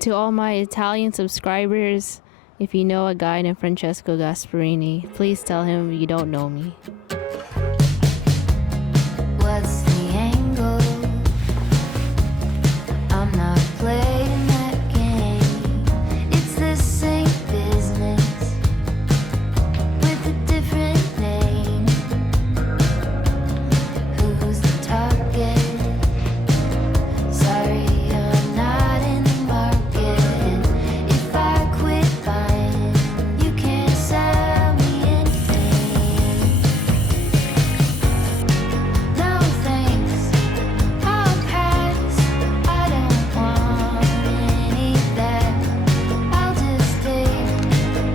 To all my Italian subscribers, if you know a guy named Francesco Gasparini, please tell him you don't know me. What's the angle? I'm not playing that game. It's the same business with a different name. Who's the target? Sorry, I'm not in the market. If I quit buying, you can't sell me anything. No thanks, I'll pass. I don't want any of that. I'll just take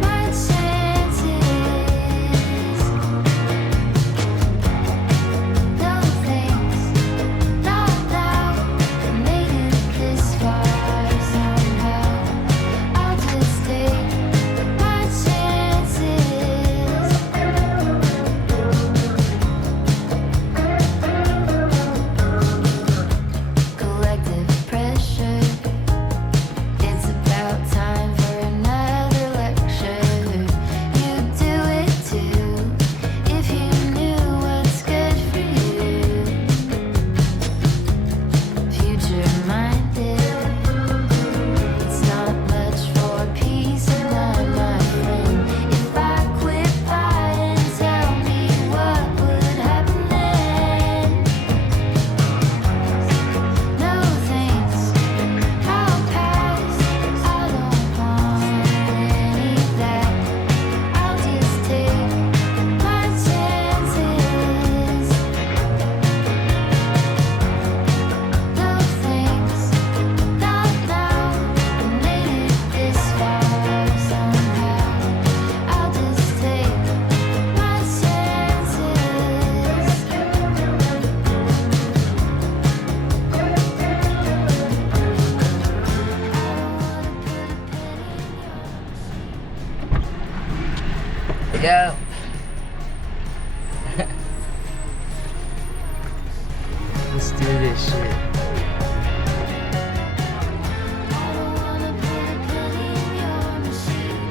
my chances. No thanks, not now. I made it this far somehow. I'll just take my chances. Collective pressure. It's about time for another lecture. You do it too. If you knew what's good for you. Future minded. It's not much for peace of mind, my friend. If I quit buying, tell me what would happen then. No thanks, I'll pass. I don't want any of that. I'll just take my chances. No thanks, not now. I made it this far somehow. I'll just take my chances. Yeah. Let's do this shit. I don't wanna put a penny in your machine.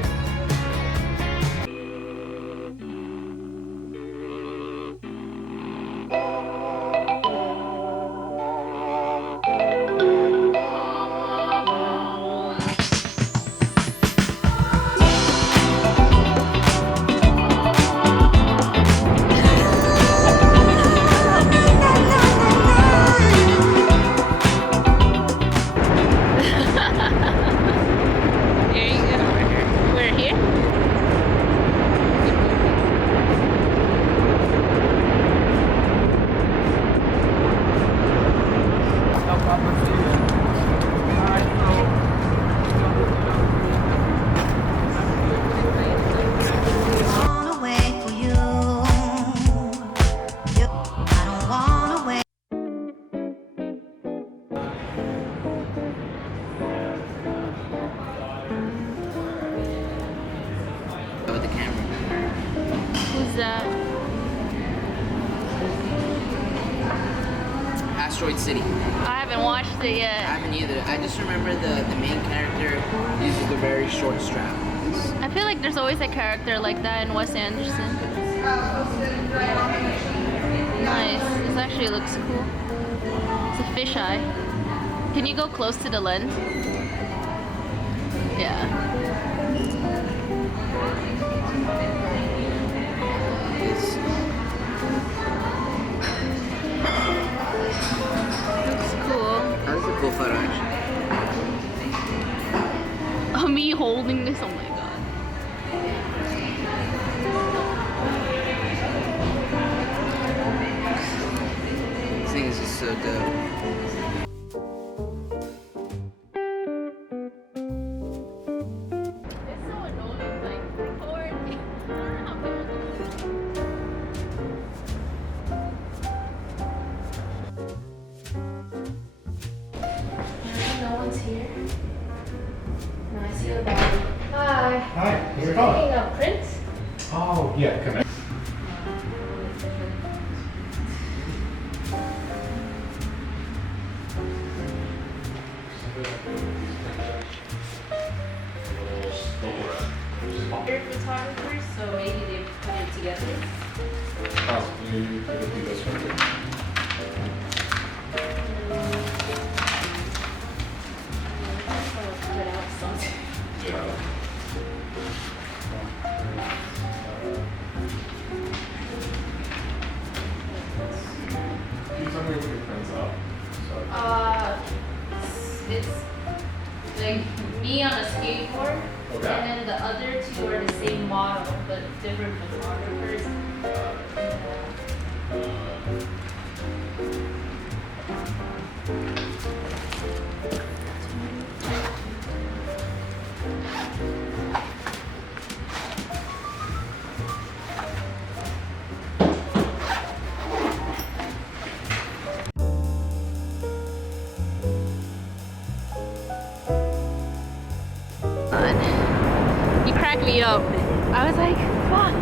Here you go. We're here. Wanna wait for you. I don't wanna wait. With the camera. Who's that? Asteroid City. I haven't watched it I yet. haven't either. I just remember the main character uses the very short strap. I feel like there's always a character like that in Wes Anderson. Nice. This actually looks cool. It's a fisheye. Can you go close to the lens? Yeah. It's Looks cool. that's a cool photo actually. Oh, me holding this. Oh my god. This thing is just so dope. It's so annoying. Like, record. I don't know how people do it. No one's here. No, I see a bag. Hi. Hi, where are you going? Taking a print? Oh, yeah, come in. photographers, so maybe they put it together. Possibly, it could be this one too. Put out something. Yeah. Can you tell me what your prints out? It's like me on a skateboard, Okay. and then the other two are the same model, but different photographers. You cracked me up. I was like, fuck.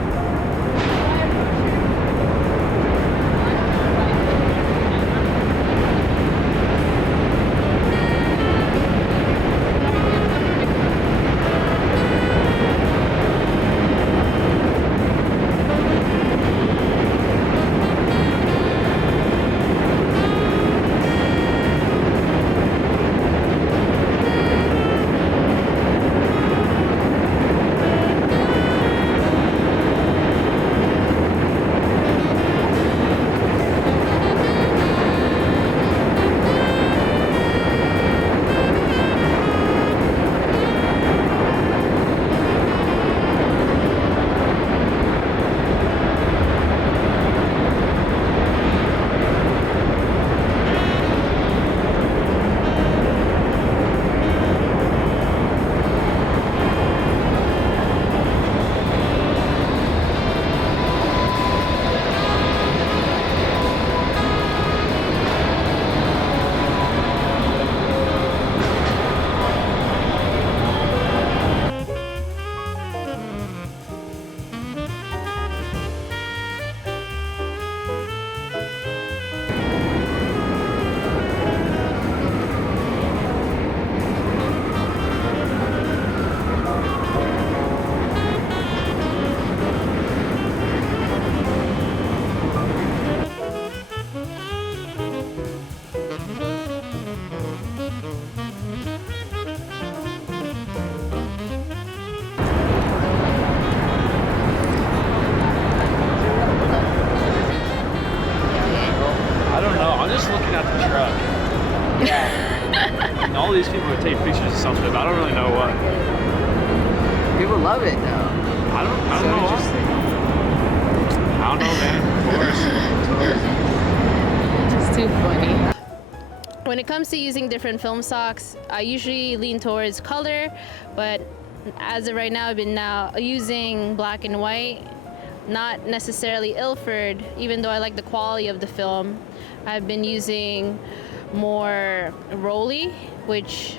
And all these people would take pictures of something. I don't really know what. People love it though. I don't So know. interesting. I don't know, man. Of course. It's too funny. When it comes to using different film stocks, I usually lean towards color, but as of right now, I've been now using black and white, not necessarily Ilford, even though I like the quality of the film. I've been using more Rolly, which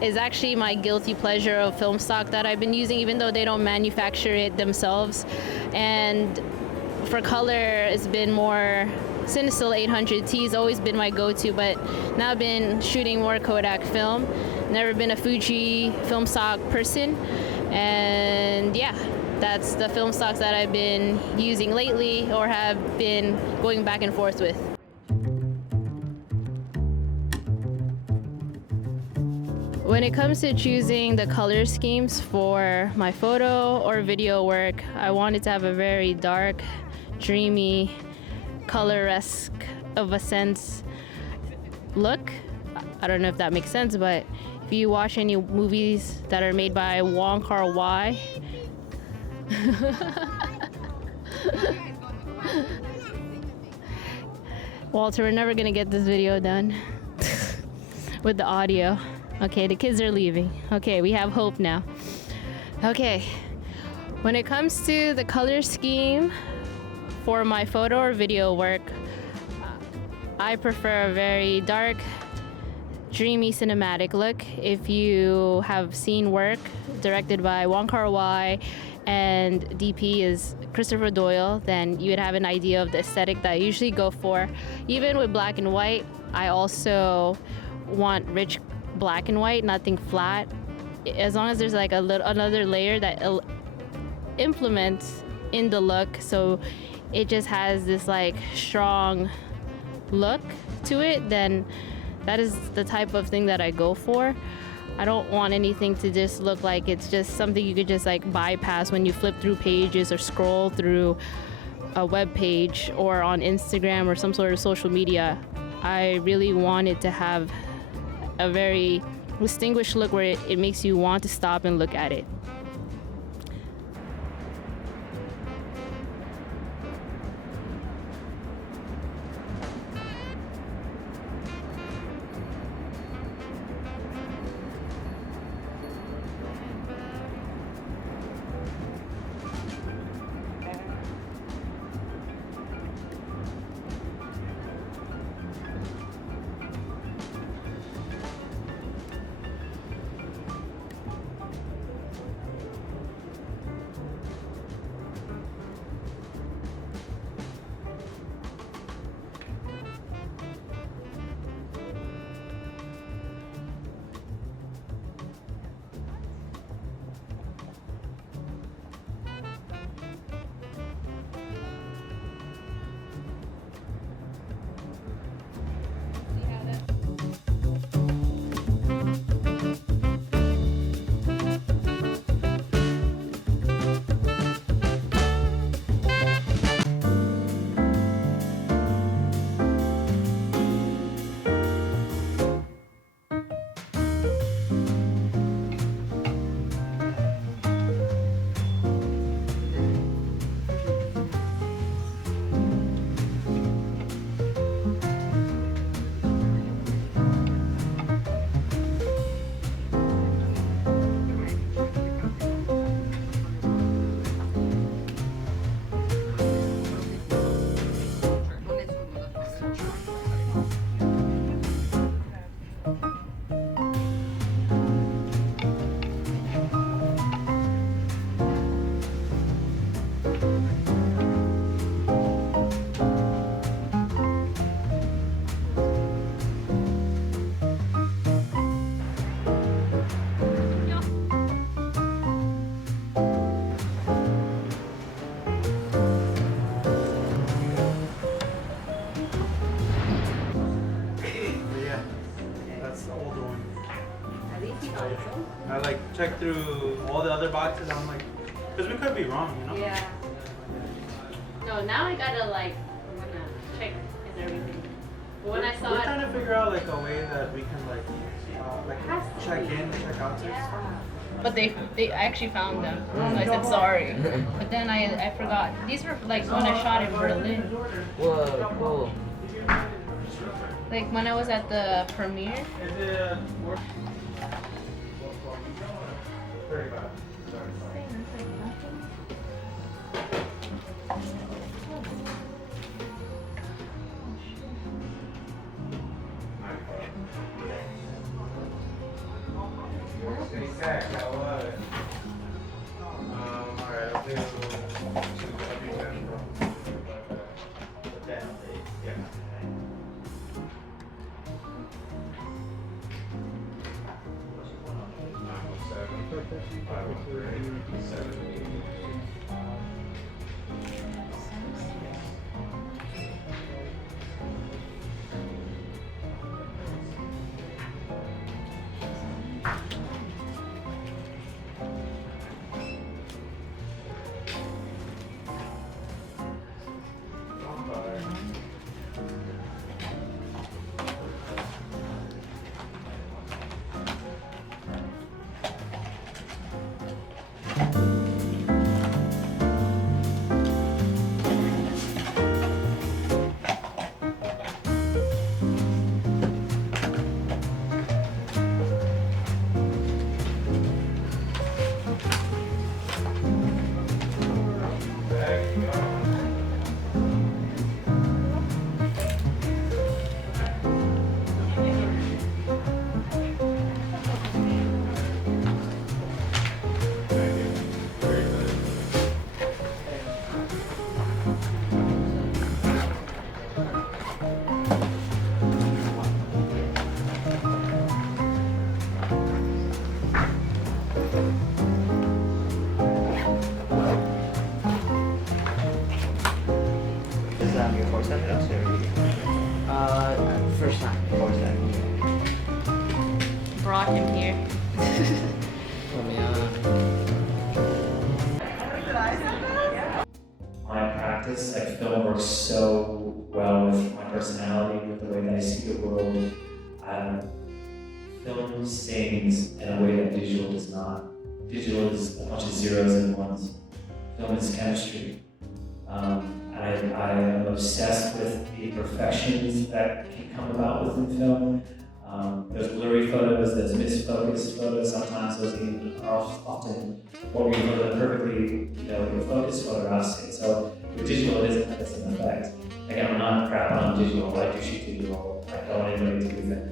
is actually my guilty pleasure of film stock that I've been using, even though they don't manufacture it themselves. And for color, it's been more Cinestill 800T has always been my go-to, but now I've been shooting more Kodak film. Never been a Fuji film stock person, and yeah, that's the film stocks that I've been using lately or have been going back and forth with. When it comes to choosing the color schemes for my photo or video work, I wanted to have a very dark, dreamy, color-esque of a sense look. I don't know if that makes sense, but if you watch any movies that are made by Wong Kar-wai, Walter, we're never gonna get this video done with the audio. Okay, the kids are leaving. Okay, we have hope now. Okay, when it comes to the color scheme for my photo or video work, I prefer a very dark, dreamy cinematic look. If you have seen work directed by Wong Kar-wai and DP is Christopher Doyle, then you would have an idea of the aesthetic that I usually go for. Even with black and white, I also want rich black and white, nothing flat. As long as there's like another layer that implements in the look, so it just has this like strong look to it, then that is the type of thing that I go for. I don't want anything to just look like it's just something you could just like bypass when you flip through pages or scroll through a web page or on Instagram or some sort of social media. I really want it to have a very distinguished look where it makes you want to stop and look at it. I like checked through all the other boxes. I'm like, because we could be wrong, you know? Yeah. No, now I gotta like, I'm gonna check and everything. But when I saw We're it, trying to figure out like a way that we can like check in, check out. but they I actually found them. So I said sorry. But then I forgot. These were like when I shot in Berlin. Whoa, cool. Like when I was at the premiere. course not. Of course not. Brought him here. My practice, like film works so well with my personality, with the way that I see the world. Film sings in a way that digital does not. Digital is a bunch of zeros and ones. Film is chemistry. I am obsessed with the imperfections that can come about within film. There's blurry photos, there's misfocused photos. Sometimes those even are often what we call the perfectly, focused photographs. And so with digital, it doesn't have the same effect. Again, I'm not crap on digital. I do shoot digital. I don't want anybody to do that.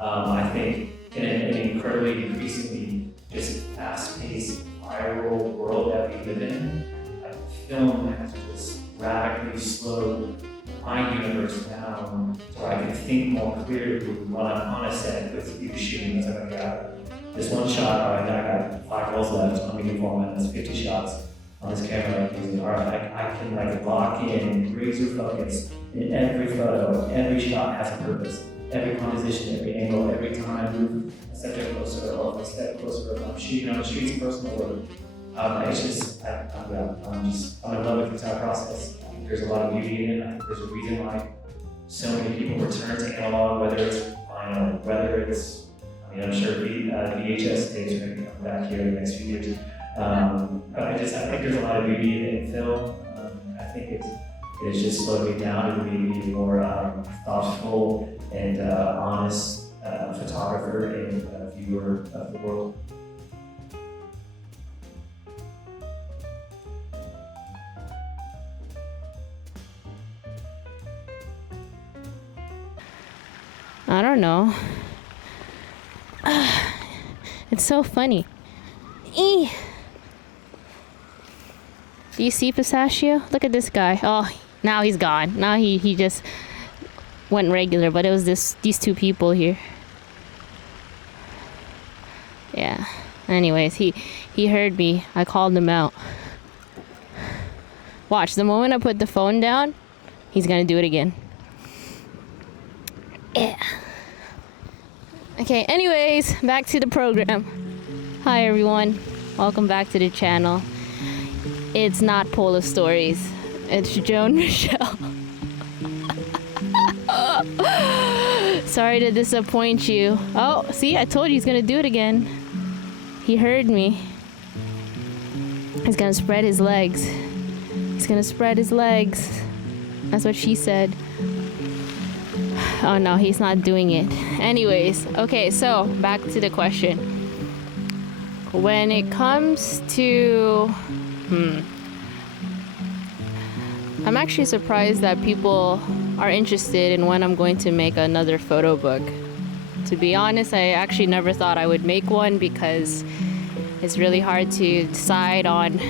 I think in an incredibly, increasingly just fast-paced, viral world that we live in, film has just radically slowed my universe down so I can think more clearly when I'm on a set with you shooting. So I got this one shot, all right, I got 5 rolls left on medium format, that's 50 shots on this camera I'm using. All right, I can lock in, razor focus in every photo. Every shot has a purpose. Every composition, every angle, every time I move a subject closer or a step closer, I'm shooting on the streets, personal work. It's just, I'm in love with the entire process. I think there's a lot of beauty in it. I think there's a reason why so many people return to analog, whether it's vinyl, whether it's, I'm sure VHS tapes are going to come back here in the next few years. But I think there's a lot of beauty in it in film. I think it's just slowed me down to be more thoughtful and honest photographer and viewer of the world. I don't know. It's so funny. Do you see Pistachio? Look at this guy. Oh, now he's gone. Now he just went regular, but it was these two people here. Yeah. Anyways, he heard me. I called him out. Watch, the moment I put the phone down, he's gonna do it again. Yeah. Okay, anyways, back to the program. Hi everyone, welcome back to the channel. It's not Polo Stories, it's Joan Michel. Sorry to disappoint you. Oh, see, I told you he's gonna do it again. He heard me. He's gonna spread his legs. He's gonna spread his legs. That's what she said. Oh no, he's not doing it. Anyways, okay, so back to the question. When it comes to, I'm actually surprised that people are interested in when I'm going to make another photo book. To be honest, I actually never thought I would make one because it's really hard to decide on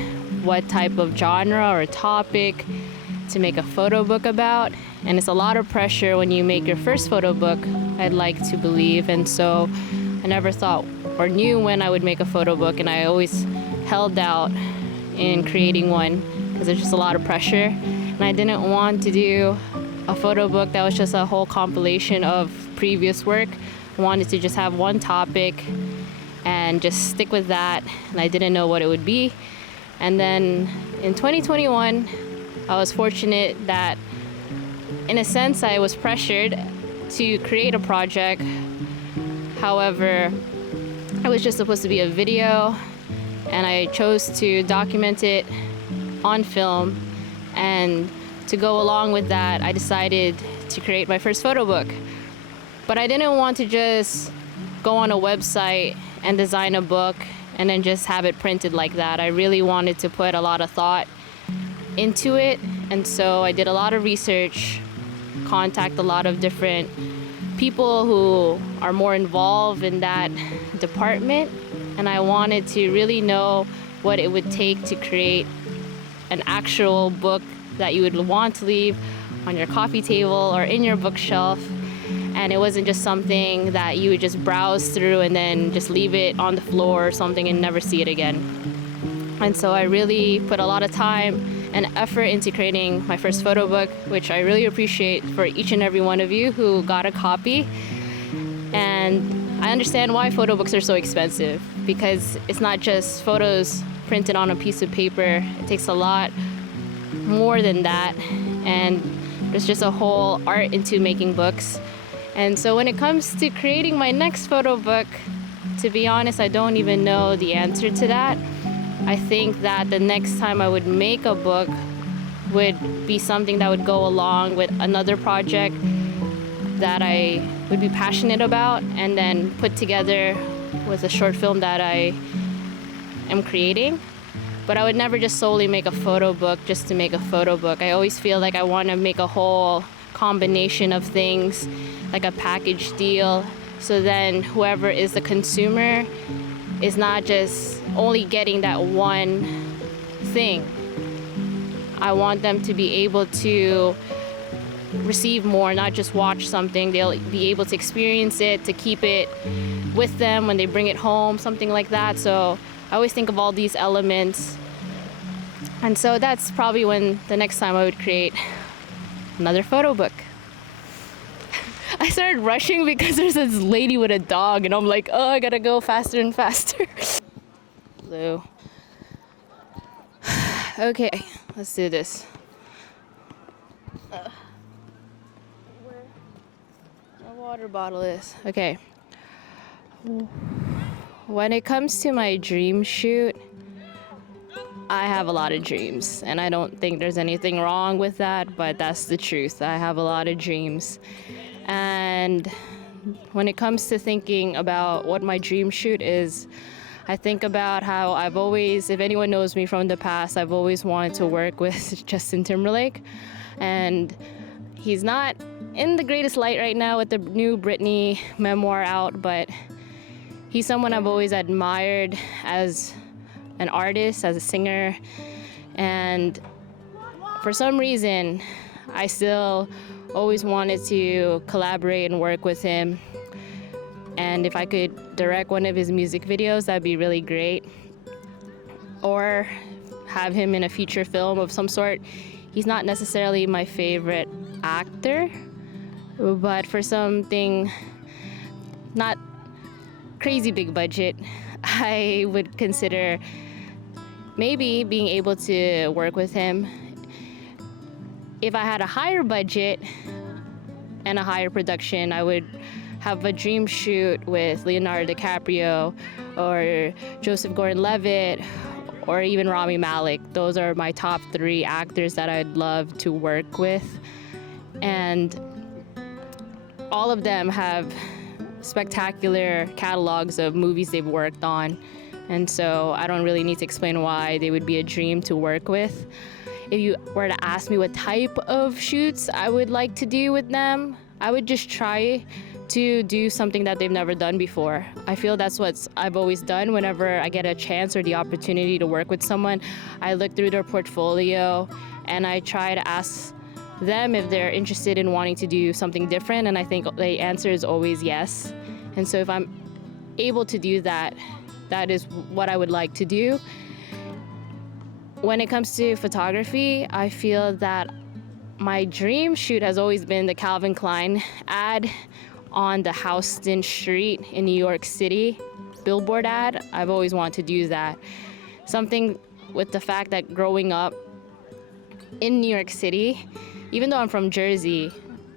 what type of genre or topic to make a photo book about. And it's a lot of pressure when you make your first photo book, I'd like to believe. And so I never thought or knew when I would make a photo book, and I always held out in creating one because there's just a lot of pressure. And I didn't want to do a photo book that was just a whole compilation of previous work. I wanted to just have one topic and just stick with that, and I didn't know what it would be. And then in 2021, I was fortunate that in a sense, I was pressured to create a project. However, it was just supposed to be a video, and I chose to document it on film. And to go along with that, I decided to create my first photo book. But I didn't want to just go on a website and design a book and then just have it printed like that. I really wanted to put a lot of thought into it, and so I did a lot of research, contact a lot of different people who are more involved in that department, and I wanted to really know what it would take to create an actual book that you would want to leave on your coffee table or in your bookshelf, and it wasn't just something that you would just browse through and then just leave it on the floor or something and never see it again. And so I really put a lot of time and effort into creating my first photo book, which I really appreciate for each and every one of you who got a copy. And I understand why photo books are so expensive, because it's not just photos printed on a piece of paper. It takes a lot more than that, and there's just a whole art into making books. And so when it comes to creating my next photo book, to be honest, I don't even know the answer to that. I think that the next time I would make a book would be something that would go along with another project that I would be passionate about, and then put together with a short film that I am creating. But I would never just solely make a photo book just to make a photo book. I always feel like I want to make a whole combination of things, like a package deal, so then whoever is the consumer is not just only getting that one thing. I want them to be able to receive more, not just watch something. They'll be able to experience it, to keep it with them when they bring it home, something like that. So I always think of all these elements. And so that's probably when the next time I would create another photo book. I started rushing because there's this lady with a dog, and I'm like, oh, I gotta go faster and faster. Blue. Okay, let's do this. Where my water bottle is. Okay. When it comes to my dream shoot, I have a lot of dreams, and I don't think there's anything wrong with that, but that's the truth. I have a lot of dreams. And when it comes to thinking about what my dream shoot is, I think about how I've always, if anyone knows me from the past, I've always wanted to work with Justin Timberlake. And he's not in the greatest light right now with the new Britney memoir out, but he's someone I've always admired as an artist, as a singer. And for some reason, I still always wanted to collaborate and work with him. And if I could direct one of his music videos, that'd be really great. Or have him in a feature film of some sort. He's not necessarily my favorite actor, but for something not crazy big budget, I would consider maybe being able to work with him. If I had a higher budget and a higher production, I would have a dream shoot with Leonardo DiCaprio or Joseph Gordon-Levitt or even Rami Malek. Those are my top 3 actors that I'd love to work with. And all of them have spectacular catalogs of movies they've worked on. And so I don't really need to explain why they would be a dream to work with. If you were to ask me what type of shoots I would like to do with them, I would just try to do something that they've never done before. I feel that's what I've always done whenever I get a chance or the opportunity to work with someone. I look through their portfolio and I try to ask them if they're interested in wanting to do something different, and I think the answer is always yes. And so if I'm able to do that, that is what I would like to do. When it comes to photography, I feel that my dream shoot has always been the Calvin Klein ad on the Houston Street in New York City, billboard ad. I've always wanted to do that. Something with the fact that growing up in New York City, even though I'm from Jersey,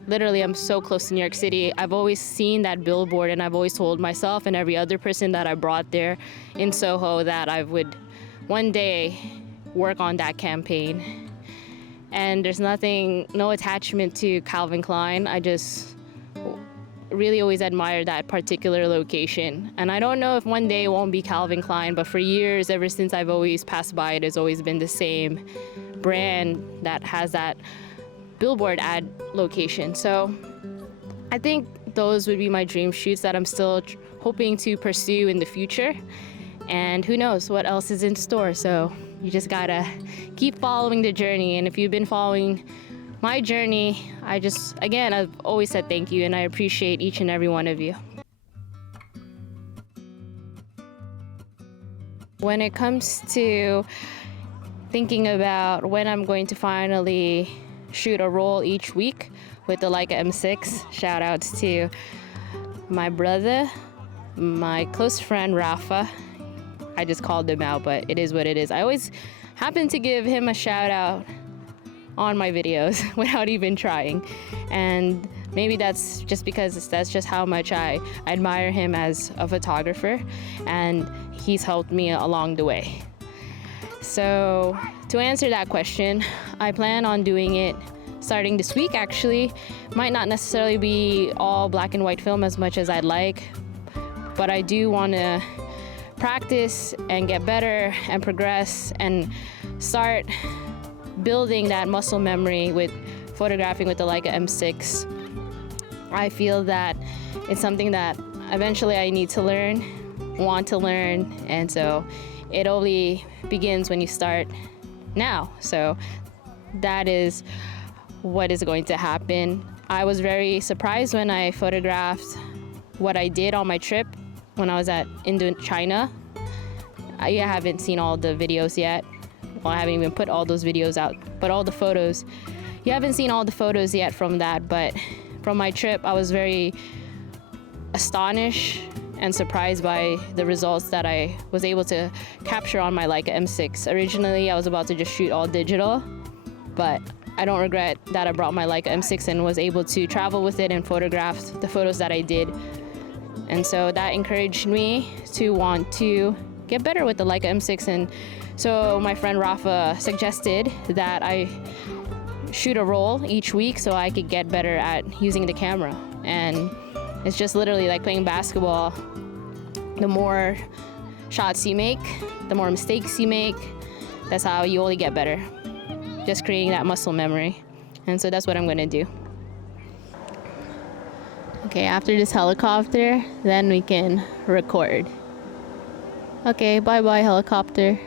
literally I'm so close to New York City, I've always seen that billboard, and I've always told myself and every other person that I brought there in Soho that I would one day work on that campaign. And there's no attachment to Calvin Klein. I just really always admired that particular location. And I don't know if one day it won't be Calvin Klein, but for years, ever since I've always passed by it, has always been the same brand that has that billboard ad location. So I think those would be my dream shoots that I'm still hoping to pursue in the future. And who knows what else is in store. So you just gotta keep following the journey. And if you've been following my journey, I've always said thank you, and I appreciate each and every one of you. When it comes to thinking about when I'm going to finally shoot a roll each week with the Leica M6. Shout outs to my brother, my close friend Rafa. I just called him out, but it is what it is. I always happen to give him a shout out on my videos without even trying. And maybe that's just because that's just how much I admire him as a photographer, and he's helped me along the way. So to answer that question, I plan on doing it starting this week actually. Might not necessarily be all black and white film as much as I'd like, but I do want to practice and get better and progress and start building that muscle memory with photographing with the Leica M6. I feel that it's something that eventually I need to learn, want to learn, and so it only begins when you start now. So that is what is going to happen. I was very surprised when I photographed what I did on my trip when I was at Indochina. I haven't seen all the videos yet. Well, I haven't even put all those videos out, but all the photos. You haven't seen all the photos yet from that, but from my trip, I was very astonished and surprised by the results that I was able to capture on my Leica M6. Originally, I was about to just shoot all digital, but I don't regret that I brought my Leica M6 and was able to travel with it and photograph the photos that I did. And so that encouraged me to want to get better with the Leica M6. And so my friend Rafa suggested that I shoot a roll each week so I could get better at using the camera. And it's just literally like playing basketball. The more shots you make, the more mistakes you make, that's how you only get better. Just creating that muscle memory. And so that's what I'm gonna do. Okay, after this helicopter, then we can record. Okay, bye-bye helicopter.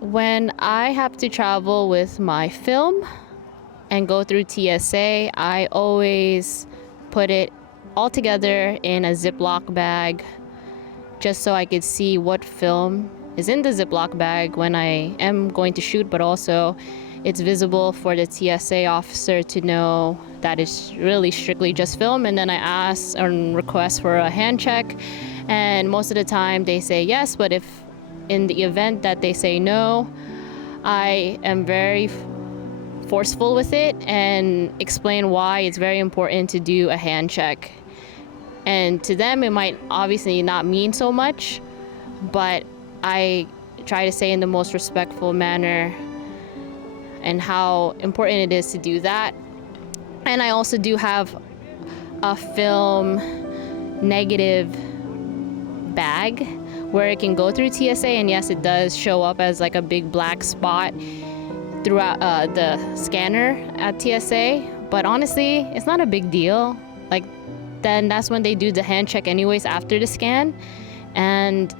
When I have to travel with my film and go through TSA, I always put it all together in a Ziploc bag just so I could see what film is in the Ziploc bag when I am going to shoot, but also it's visible for the TSA officer to know that it's really strictly just film. And then I ask and request for a hand check, and most of the time they say yes, but if in the event that they say no, I am very forceful with it and explain why it's very important to do a hand check. And to them, it might obviously not mean so much, but I try to say in the most respectful manner and how important it is to do that. And I also do have a film negative bag where it can go through TSA, and yes, it does show up as like a big black spot throughout the scanner at TSA, but honestly, it's not a big deal. Like, then that's when they do the hand check anyways after the scan. And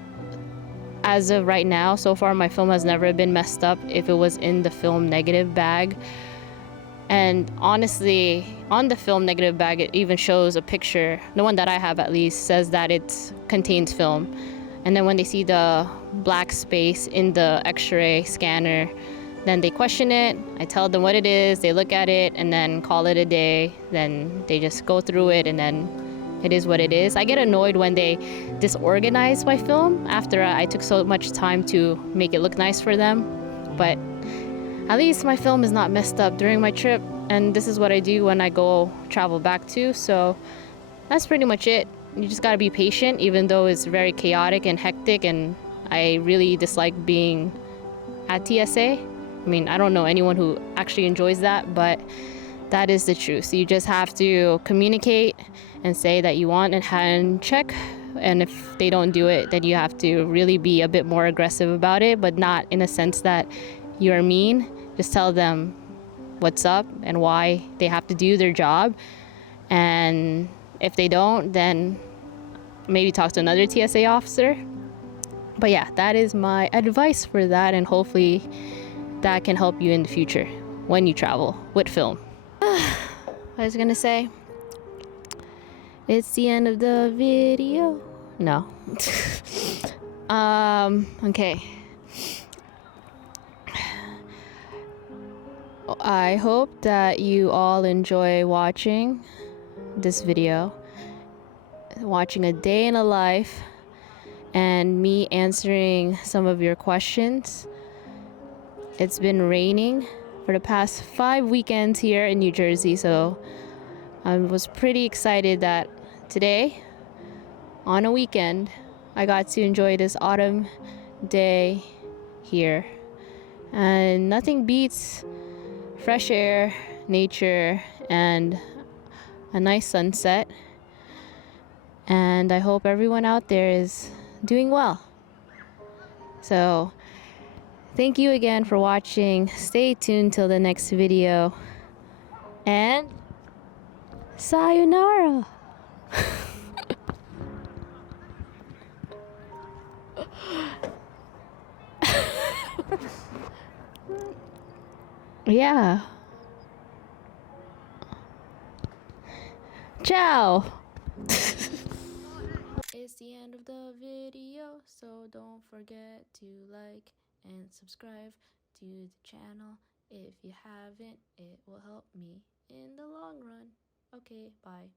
as of right now, so far my film has never been messed up if it was in the film negative bag. And honestly, on the film negative bag, it even shows a picture. The one that I have at least says that it contains film. And then when they see the black space in the X-ray scanner, then they question it. I tell them what it is, they look at it, and then call it a day. Then they just go through it, and then it is what it is. I get annoyed when they disorganize my film after I took so much time to make it look nice for them. But at least my film is not messed up during my trip, and this is what I do when I go travel back too. So that's pretty much it. You just gotta be patient, even though it's very chaotic and hectic, and I really dislike being at TSA. I mean, I don't know anyone who actually enjoys that, but that is the truth. So you just have to communicate and say that you want a hand check, and if they don't do it, then you have to really be a bit more aggressive about it, but not in a sense that you're mean. Just tell them what's up and why they have to do their job, and if they don't, then maybe talk to another TSA officer. But yeah, that is my advice for that, and hopefully that can help you in the future when you travel with film. I was gonna say, it's the end of the video. No. Okay. I hope that you all enjoy watching this video, watching a day in a life, and me answering some of your questions. It's been raining for the past 5 weekends here in New Jersey, so I was pretty excited that today, on a weekend, I got to enjoy this autumn day here. And nothing beats fresh air, nature, and a nice sunset. And I hope everyone out there is doing well. So, thank you again for watching. Stay tuned till the next video. And sayonara. Yeah. Ciao. It's the end of the video, so don't forget to like and subscribe to the channel. If you haven't, it will help me in the long run. Okay, bye.